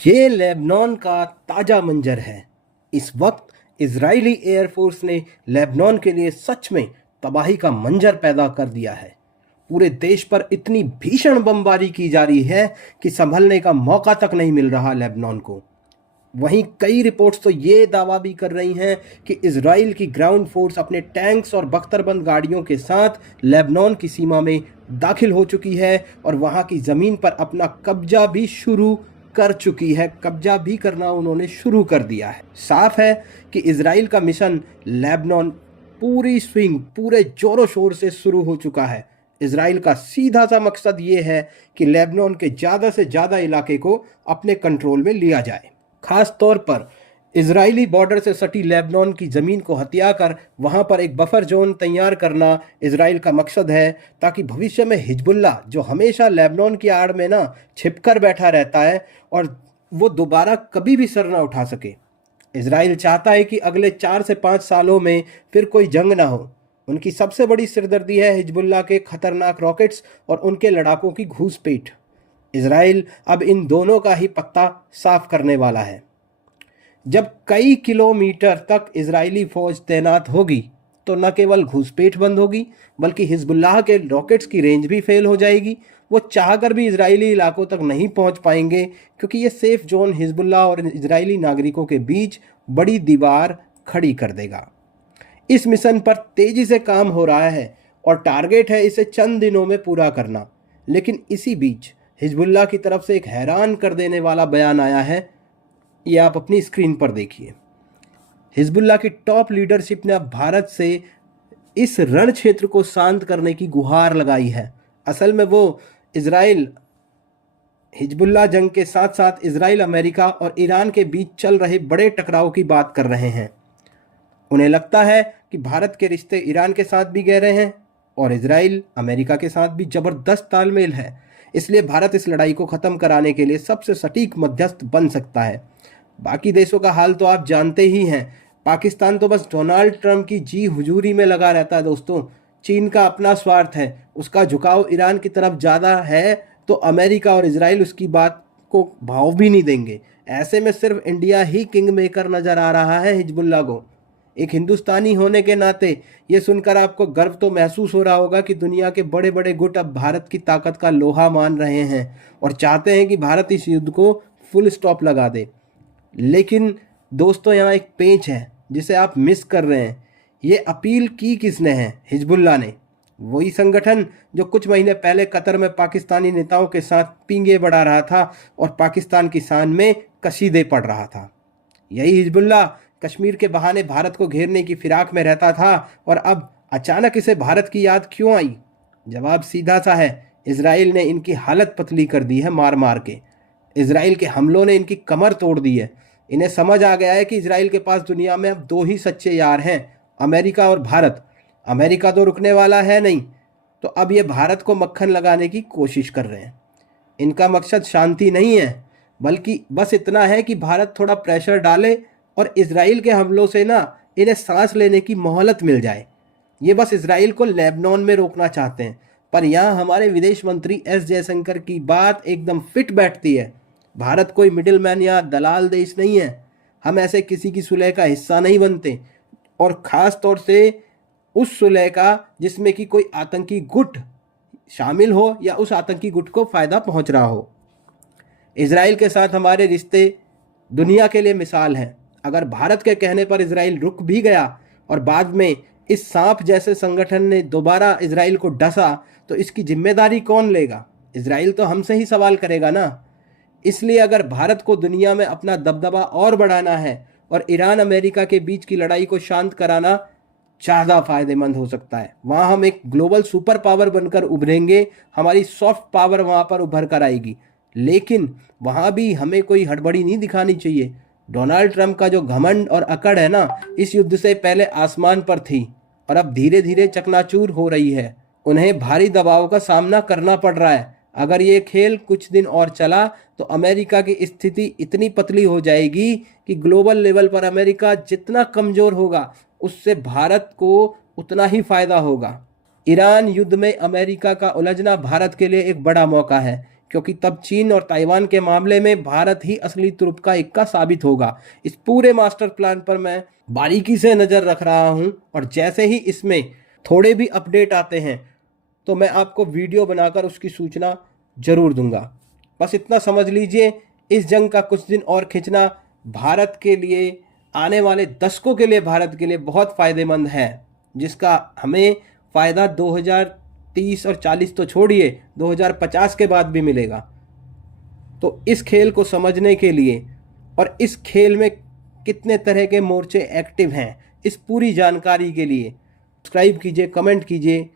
ये लेबनान का ताज़ा मंजर है। इस वक्त इजरायली एयरफोर्स ने लेबनान के लिए सच में तबाही का मंजर पैदा कर दिया है। पूरे देश पर इतनी भीषण बमबारी की जा रही है कि संभलने का मौका तक नहीं मिल रहा लेबनान को। वहीं कई रिपोर्ट्स तो ये दावा भी कर रही हैं कि इजराइल की ग्राउंड फोर्स अपने टैंक्स और बख्तरबंद गाड़ियों के साथ लेबनान की सीमा में दाखिल हो चुकी है और वहां की ज़मीन पर अपना कब्जा भी शुरू कर चुकी है। कब्जा भी करना उन्होंने शुरू कर दिया है। साफ है कि इजराइल का मिशन लेबनान पूरी स्विंग पूरे जोरों शोर से शुरू हो चुका है। इजराइल का सीधा सा मकसद ये है कि लेबनान के ज़्यादा से ज़्यादा इलाके को अपने कंट्रोल में लिया जाए। खास तौर पर इजरायली बॉर्डर से सटी लेबनान की ज़मीन को हथिया कर वहाँ पर एक बफर जोन तैयार करना इजराइल का मकसद है, ताकि भविष्य में हिजबुल्लाह जो हमेशा लेबनान की आड़ में ना छिपकर बैठा रहता है और वो दोबारा कभी भी सर ना उठा सके। इजराइल चाहता है कि अगले 4 से 5 सालों में फिर कोई जंग ना हो। उनकी सबसे बड़ी सिरदर्दी है हिजबुल्लाह के खतरनाक रॉकेट्स और उनके लड़ाकों की घूसपेट। इजराइल अब इन दोनों का ही पत्ता साफ करने वाला है। जब कई किलोमीटर तक इजरायली फौज तैनात होगी तो न केवल घुसपैठ बंद होगी बल्कि हिजबुल्लाह के रॉकेट्स की रेंज भी फेल हो जाएगी। वो चाहकर भी इजरायली इलाकों तक नहीं पहुंच पाएंगे, क्योंकि ये सेफ जोन हिजबुल्लाह और इजरायली नागरिकों के बीच बड़ी दीवार खड़ी कर देगा। इस मिशन पर तेजी से काम हो रहा है और टारगेट है इसे चंद दिनों में पूरा करना। लेकिन इसी बीच हिजबुल्लाह की तरफ से एक हैरान कर देने वाला बयान आया है। ये आप अपनी स्क्रीन पर देखिए। हिजबुल्लाह की टॉप लीडरशिप ने अब भारत से इस रण क्षेत्र को शांत करने की गुहार लगाई है। असल में वो इजराइल हिजबुल्लाह जंग के साथ साथ इजराइल, अमेरिका और ईरान के बीच चल रहे बड़े टकराव की बात कर रहे हैं। उन्हें लगता है कि भारत के रिश्ते ईरान के साथ भी गहरे हैं और इजराइल अमेरिका के साथ भी ज़बरदस्त तालमेल है। इसलिए भारत इस लड़ाई को ख़त्म कराने के लिए सबसे सटीक मध्यस्थ बन सकता है। बाकी देशों का हाल तो आप जानते ही हैं। पाकिस्तान तो बस डोनाल्ड ट्रंप की जी हुजूरी में लगा रहता है दोस्तों। चीन का अपना स्वार्थ है, उसका झुकाव ईरान की तरफ ज़्यादा है, तो अमेरिका और इजराइल उसकी बात को भाव भी नहीं देंगे। ऐसे में सिर्फ इंडिया ही किंग मेकर नज़र आ रहा है हिजबुल्लाह को। एक हिंदुस्तानी होने के नाते ये सुनकर आपको गर्व तो महसूस हो रहा होगा कि दुनिया के बड़े बड़े गुट अब भारत की ताकत का लोहा मान रहे हैं और चाहते हैं कि भारत इस युद्ध को फुल स्टॉप लगा दे। लेकिन दोस्तों, यहाँ एक पेंच है जिसे आप मिस कर रहे हैं। ये अपील की किसने है? हिजबुल्लाह ने। वही संगठन जो कुछ महीने पहले कतर में पाकिस्तानी नेताओं के साथ पींगे बढ़ा रहा था और पाकिस्तान की शान में कशीदे पढ़ रहा था। यही हिजबुल्लाह कश्मीर के बहाने भारत को घेरने की फिराक में रहता था और अब अचानक इसे भारत की याद क्यों आई? जवाब सीधा सा है, इजराइल ने इनकी हालत पतली कर दी है मार मार के। इजराइल के हमलों ने इनकी कमर तोड़ दी है। इन्हें समझ आ गया है कि इजराइल के पास दुनिया में अब दो ही सच्चे यार हैं, अमेरिका और भारत। अमेरिका तो रुकने वाला है नहीं, तो अब ये भारत को मक्खन लगाने की कोशिश कर रहे हैं। इनका मकसद शांति नहीं है, बल्कि बस इतना है कि भारत थोड़ा प्रेशर डाले और इजराइल के हमलों से ना इन्हें सांस लेने की मोहलत मिल जाए। ये बस इजराइल को लेबनान में रोकना चाहते हैं। पर यहाँ हमारे विदेश मंत्री एस जयशंकर की बात एकदम फिट बैठती है। भारत कोई मिडिल मैन या दलाल देश नहीं है। हम ऐसे किसी की सुलह का हिस्सा नहीं बनते, और ख़ास तौर से उस सुलह का जिसमें कि कोई आतंकी गुट शामिल हो या उस आतंकी गुट को फ़ायदा पहुंच रहा हो। इजराइल के साथ हमारे रिश्ते दुनिया के लिए मिसाल हैं। अगर भारत के कहने पर इजराइल रुक भी गया और बाद में इस सांप जैसे संगठन ने दोबारा इजराइल को डसा, तो इसकी जिम्मेदारी कौन लेगा? इजराइल तो हमसे ही सवाल करेगा ना। इसलिए अगर भारत को दुनिया में अपना दबदबा और बढ़ाना है और ईरान अमेरिका के बीच की लड़ाई को शांत कराना ज़्यादा फायदेमंद हो सकता है। वहाँ हम एक ग्लोबल सुपर पावर बनकर उभरेंगे। हमारी सॉफ्ट पावर वहाँ पर उभर कर आएगी। लेकिन वहाँ भी हमें कोई हड़बड़ी नहीं दिखानी चाहिए। डोनाल्ड ट्रंप का जो घमंड और अकड़ है ना, इस युद्ध से पहले आसमान पर थी और अब धीरे धीरे चकनाचूर हो रही है। उन्हें भारी दबाव का सामना करना पड़ रहा है। अगर ये खेल कुछ दिन और चला तो अमेरिका की स्थिति इतनी पतली हो जाएगी कि ग्लोबल लेवल पर अमेरिका जितना कमज़ोर होगा, उससे भारत को उतना ही फ़ायदा होगा। ईरान युद्ध में अमेरिका का उलझना भारत के लिए एक बड़ा मौका है, क्योंकि तब चीन और ताइवान के मामले में भारत ही असली तुरुप का इक्का साबित होगा। इस पूरे मास्टर प्लान पर मैं बारीकी से नज़र रख रहा हूं और जैसे ही इसमें थोड़े भी अपडेट आते हैं तो मैं आपको वीडियो बनाकर उसकी सूचना जरूर दूंगा। बस इतना समझ लीजिए, इस जंग का कुछ दिन और खिंचना भारत के लिए, आने वाले दशकों के लिए भारत के लिए बहुत फ़ायदेमंद है, जिसका हमें फ़ायदा 2030 और 40 तो छोड़िए, 2050 के बाद भी मिलेगा। तो इस खेल को समझने के लिए और इस खेल में कितने तरह के मोर्चे एक्टिव हैं, इस पूरी जानकारी के लिए सब्सक्राइब कीजिए, कमेंट कीजिए